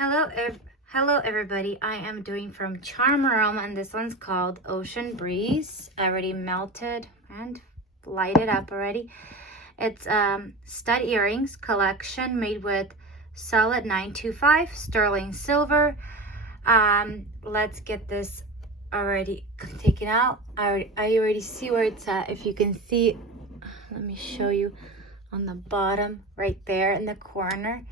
Hello everybody. I am doing from Aroma, and this one's called Ocean Breeze. I already melted and lighted up already. It's stud earrings collection made with solid 925 sterling silver. Let's get this already taken out. I already see where it's at. If you can see, let me show you on the bottom right there in the corner.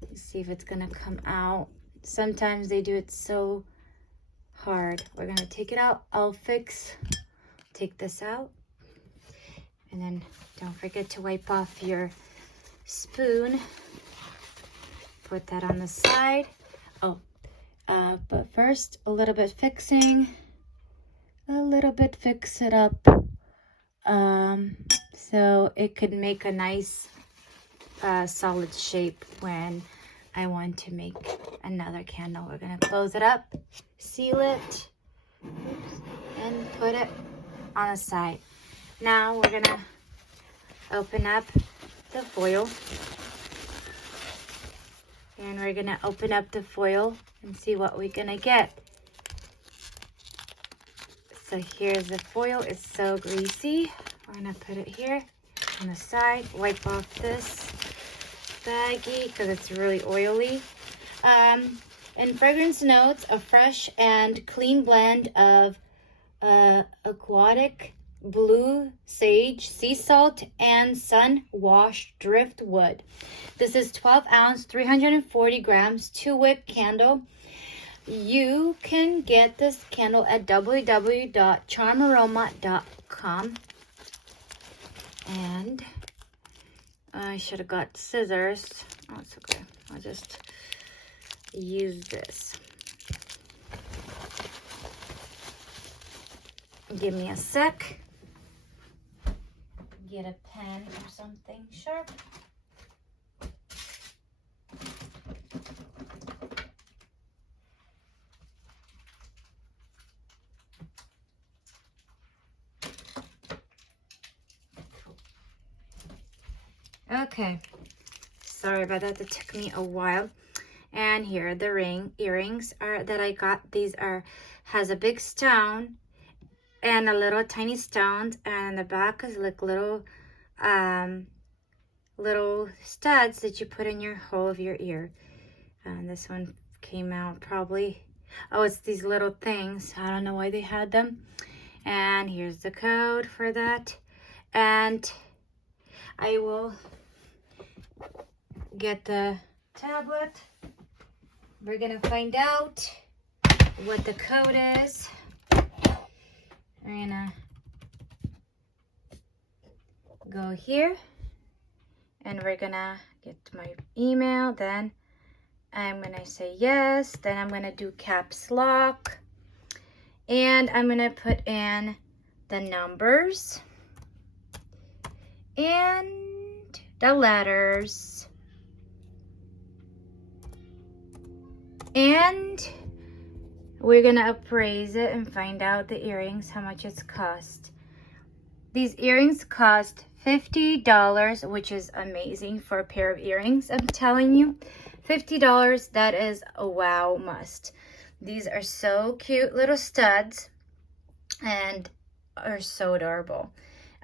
Let's see if it's gonna come out. Sometimes they do it so hard. We're gonna take it out. Take this out, and then don't forget to wipe off your spoon. Put that on the side. But first a little bit fixing. Fix it up so it could make a nice solid shape when I want to make another candle. We're gonna close it up, seal it, and put it on the side. Now we're gonna open up the foil, and we're gonna open up the foil and see what we're gonna get. So here's the foil. It's so greasy. We're gonna put it here on the side, wipe off this baggie because it's really oily. And fragrance notes, a fresh and clean blend of aquatic, blue sage, sea salt, and sun washed driftwood. This is 12 ounce, 340 grams, 2-wick candle. You can get this candle at www.charmaroma.com. And I should have got scissors. Oh, it's okay. I'll just use this. Give me a sec. Get a pen or something sharp. Okay, sorry about that. That took me a while. And here are the earrings that I got. These has a big stone and a little tiny stones, and the back is like little studs that you put in your hole of your ear. And this one came out probably. Oh, it's these little things. I don't know why they had them. And here's the code for that. And I will get the tablet. We're gonna find out what the code is. We're gonna go here, and we're gonna get my email. Then I'm gonna say yes. Then I'm gonna do caps lock, and I'm gonna put in the numbers and the letters, and we're gonna appraise it and find out the earrings, how much it's cost. These earrings cost $50, which is amazing for a pair of earrings. I'm telling you, $50, that is a wow must. These are so cute little studs and are so adorable.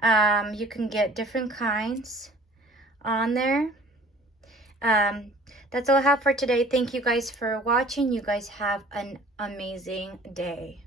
You can get different kinds on there. That's all I have for today. Thank you guys for watching. You guys have an amazing day.